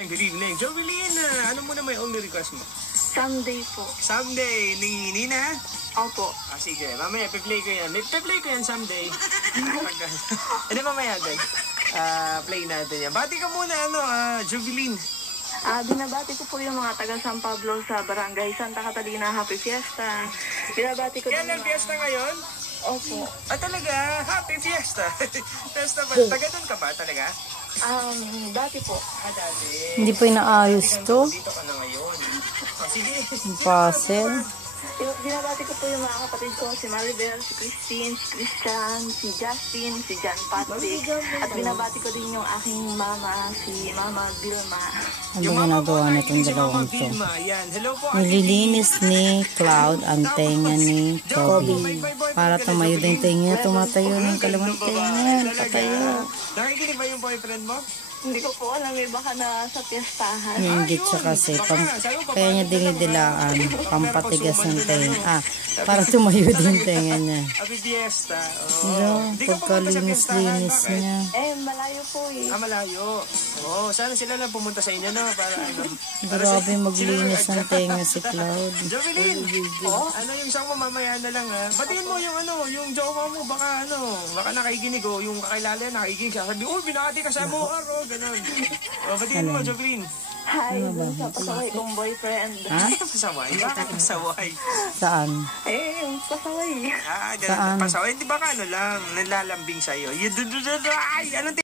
Good evening. Jovelyn, ano muna may only request mo? Someday po. Someday, ni Nina? Opo. Sige, mamaya pe-play ko yan. Pe-play ko yan someday. Hindi mamaya din. Play natin yan. Bati ka muna, Jovelyn. Binabati ko po yung mga taga San Pablo sa Barangay Santa Catalina. Happy Fiesta. Binabati ko din Kailan fiesta ngayon? Opo. Talaga? Happy Fiesta. Fiesta ba? Taga doon ka ba talaga? Dati po. Dati. Hindi pa inaayos to. Dito ka na ngayon. Sige. Puzzle. Binabati ko po yung mga kapatid ko, si Maribel, si Christine, si Christian, si Justin, si John Patrick. At binabati ko din yung aking mama, si Mama Vilma. Ano ginagawa nitong dalawang to? Hello po. Nililinis ni Cloud ang tenga ni Kobe. Para tumayo din tenga. Tumatayo ng kalamang tenga. Patayo. Nakikinig ba yung boyfriend mo? Hindi ko po alam, baka na sa piyestahan. Nainggit siya kasi. Kaya niya dinidilaan. Pampatigas ng tenga. Para tumayo din tenga niya. Happy Fiesta. Pagkalinis-linis niya. Malayo po eh. Malayo. Sana sila lang pumunta sa inyo, no? Para Grabe maglinis ng tenga si Cloud. Jovelyn, ano yung isang mo mamaya na lang, ha? Batiin mo yung yung jowa mo, baka nakikinig, yung kakilala nakikinig siya. Sabi, binakati ka sa MOR, ganon. Batiin mo, Jovelyn. Hi, dun sa pasaway kong boyfriend. Ha? Pasaway? Bakit pasaway? Saan? Yung pasaway. Ganun. Pasaway, di ba lang, nalalambing sa'yo? Anong